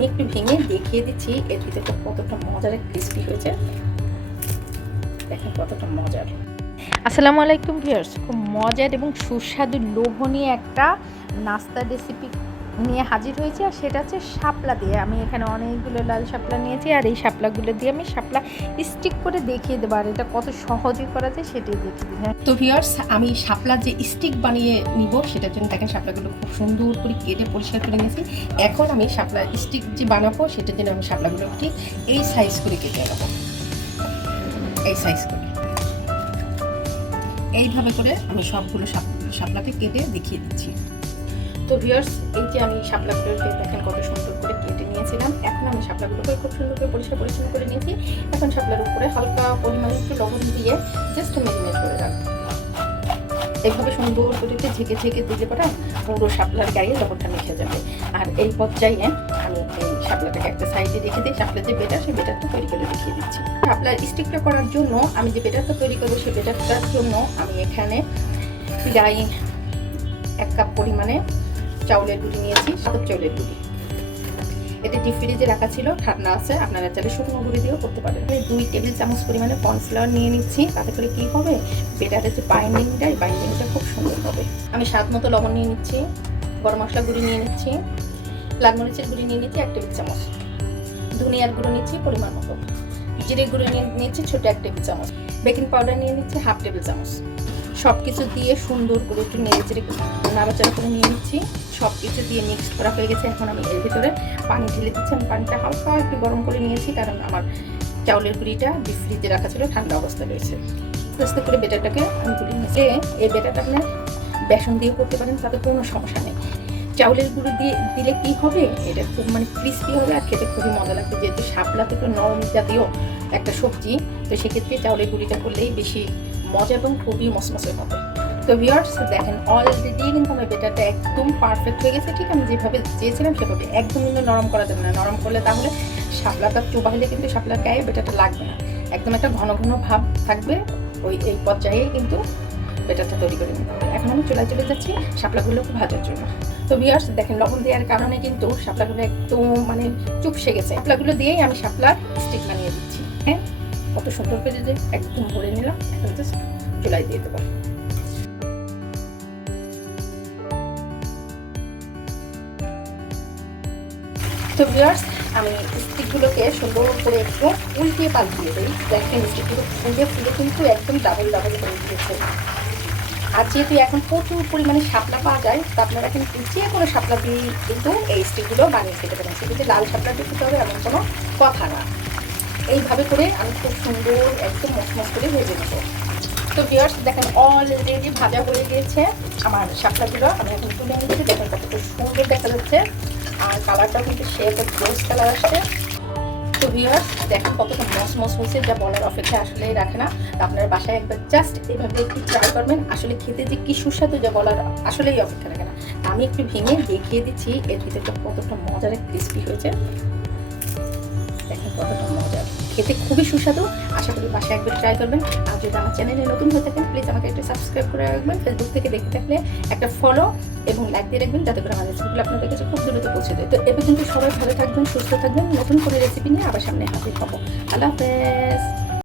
আমি একটু ভেঙে দেখিয়ে দিচ্ছি এর ভিতরটা কতটা মজার ক্রিস্পি হয়েছে। দেখেন কতটা মজার। আসসালামু আলাইকুম ভিউয়ার্স, খুব মজার এবং সুস্বাদু লোভনীয় একটা নাস্তা রেসিপি নিয়ে হাজির হয়েছি, আর সেটা হচ্ছে শাপলা দিয়ে। আমি এখানে অনেকগুলো লাল শাপলা নিয়েছি, আর এই শাপলাগুলো দিয়ে আমি শাপলা স্টিক করে দেখিয়ে দেবো, আর এটা কত সহজে করা যায় সেটাই দেখিয়ে দিই। হ্যাঁ, তো ভিউয়ার্স, আমি শাপলা যে স্টিক বানিয়ে নিব সেটার জন্য দেখেন শাপলাগুলো খুব সুন্দর করে কেটে পরিষ্কার করে নিয়েছি। এখন আমি শাপলা স্টিক যে বানাবো সেটার জন্য আমি শাপলাগুলো ঠিক এই সাইজ করে কেটে নেবো, এই সাইজ করে। এইভাবে করে আমি সবগুলো শাপলাকে কেটে দেখিয়ে দিচ্ছি। তো ভিউয়ার্স, এই যে আমি শাপলাগুলোকে দেখেন কত সুন্দর করে কেটে নিয়েছিলাম। এখন আমি শাপলাগুলোকে খুব সুন্দর করে পরিষ্কার পরিচ্ছন্ন করে নিয়েছি। এখন শাপলার উপরে হালকা পরিমাণে একটু লবণ দিয়ে জাস্ট ম্যারিনেট করে রাখবো। এইভাবে সুন্দর করে ঝেঁকে ঝেঁকে দিলে পরে পুরো শাপলার গায়ে লবণটা মেখে যাবে। আর এই পর্যায়ে আমি এই শাপলাটাকে একটা সাইডে রেখে দিই। শাপলার যে বেটার, সেই বেটারটা তৈরি করে দেখিয়ে দিচ্ছি। শাপলার স্টিকটা করার জন্য আমি যে বেটারটা তৈরি করবো, সেই বেটারটার জন্য আমি এখানে প্রায় 1 কাপ পরিমাণে চাউলের গুঁড়ি নিয়েছি, সাদা চাউলের গুঁড়ি। এটা ডিপ ফ্রিজে রাখা ছিল, ঠান্ডা আছে, আপনারা চাইলে শুকনো গুঁড়ি দিয়েও করতে পারেন। 2 টেবিল চামচ পরিমাণে কর্নফ্লাওয়ার নিয়ে নিচ্ছি। তাতে করে কি হবে, বেটারের যে বাইন্ডিংটা খুব সুন্দর হবে। আমি স্বাদ মতো লবণ নিয়ে নিচ্ছি, গরম মশলা গুঁড়ি নিয়ে নিচ্ছি, লাল মরিচের গুঁড়ি নিয়ে নিচ্ছি 1 টেবিল চামচ, ধনিয়ার গুঁড়ো নিচ্ছি পরিমাণ মতো, জিরে গুঁড়ো নিয়ে নিচ্ছি ছোট 1 টেবিল চামচ, বেকিং পাউডার নিয়ে নিচ্ছি 1/2 টেবিল চামচ। সব কিছু দিয়ে সুন্দর করে একটু নেড়েচেড়ে নাড়াচাড়া করে নিয়ে নিচ্ছি। সব কিছু দিয়ে মিক্স করা হয়ে গেছে। এখন আমি এর ভিতরে পানি ঢেলে দিচ্ছি। আমি পানিটা হালকা একটু গরম করে নিয়েছি, কারণ আমার চাউলের গুঁড়িটা ডিপ ফ্রিজে রাখা ছিল, ঠান্ডা অবস্থায় রয়েছে। আস্তে আস্তে করে বেটারটাকে আমি তুলে নিয়েছি। এই বেটারটা আপনি বেসন দিয়ে করতে পারেন, তাতে কোনো সমস্যা নেই। চাউলের গুঁড়ো দিয়ে দিলে কি হবে, এটা খুব ক্রিস্পি হবে আর খেতে খুবই মজা লাগবে। যেহেতু শাপলা থেকে নরম জাতীয় একটা সবজি, তো সেক্ষেত্রে চাউলের গুঁড়িটা করলেই বেশি মজা এবং খুবই মসমসে হবে। তো ভিউয়ার্স, দেখেন অলরেডি কিন্তু আমার বেটারটা একদম পারফেক্ট হয়ে গেছে। ঠিক আমি যেভাবে চেয়েছিলাম সেভাবে। একদম কিন্তু নরম করা যাবে না, নরম করলে তাহলে শাপলাটা চোবাইলে কিন্তু শাপলার গায়ে বেটারটা লাগবে না, একদম একটা ঘন ঘন ভাব থাকবে। এই পর্যায়ে কিন্তু বেটারটা তৈরি করে নিতে হবে। এখন আমি চুলায় চলে যাচ্ছি শাপলাগুলোকে ভাজার জন্য। তো ভিউয়ার্স, দেখেন লবণ দেওয়ার কারণে কিন্তু শাপলাগুলো একদম চুপসে গেছে। শাপলাগুলো দিয়েই আমি শাপলার স্টিক বানিয়ে দিচ্ছি। হ্যাঁ, কত সুন্দর করে যে একদম ভরে নিলাম। এখন জাস্ট চুলায় দিয়ে দেবো। তো ভিউয়ার্স, আমি স্টিকগুলোকে সুন্দর করে একটু উল্টিয়ে পাল্টিয়ে দিই। দেখেন স্টিকগুলো ফুলে ফুলে কিন্তু একদম ডাবল করে দিয়েছে। আর যেহেতু এখন প্রচুর পরিমাণে শাপলা পাওয়া যায়, তো আপনারা কিন্তু যে কোনো শাপলা দিয়ে কিন্তু এই স্টিকগুলো বানিয়ে খেতে পারেন। সেক্ষেত্রে লাল শাপলা দিয়ে খেতে হবে এমন কোনো কথা না। এইভাবে করে আমি খুব সুন্দর একদম মচমচ করে ভেজে নেবো। তো ভিউয়ার্স, দেখেন অলরেডি ভাজা হয়ে গিয়েছে আমার শাপলাগুলো। আমি এখন তুলে নিচ্ছি। দেখেন কতটা সুন্দর দেখা যাচ্ছে, আর কালারটাও কিন্তু সে একটা রোজ কালার আসছে। তো ভিউয়ার্স, দেখেন কতটা মসমস হয়েছে, যা বলার অপেক্ষা আসলেই রাখে না। তো আপনার বাসায় একবার জাস্ট এভাবে একটু ট্রাই করবেন, আসলে খেতে যে কি সুস্বাদু, যা বলার আসলেই অপেক্ষা রাখে না। আমি একটু ভেঙে দেখিয়ে দিচ্ছি এর ভিতরটা কতটা মজার ক্রিস্পি হয়েছে। দেখেন কতটা মজার, খেতে খুবই সুস্বাদু। আশা করি বাসায় একবার ট্রাই করবেন। আর যদি আমার চ্যানেলে নতুন হয়ে থাকেন, প্লিজ আমাকে একটা সাবস্ক্রাইব করে রাখবেন। ফেসবুক থেকে দেখতে থাকলে একটা ফলো এবং লাইক দিয়ে রাখবেন, যাতে করে আমার রেসিপিগুলো আপনাদের কাছে খুব দ্রুত পৌঁছে দেয়। তো এবার কিন্তু সবাই ভালো থাকবেন, সুস্থ থাকবেন। নতুন করে রেসিপি নিয়ে আবার সামনে হাজির হবো। আল্লাহ হাফেজ।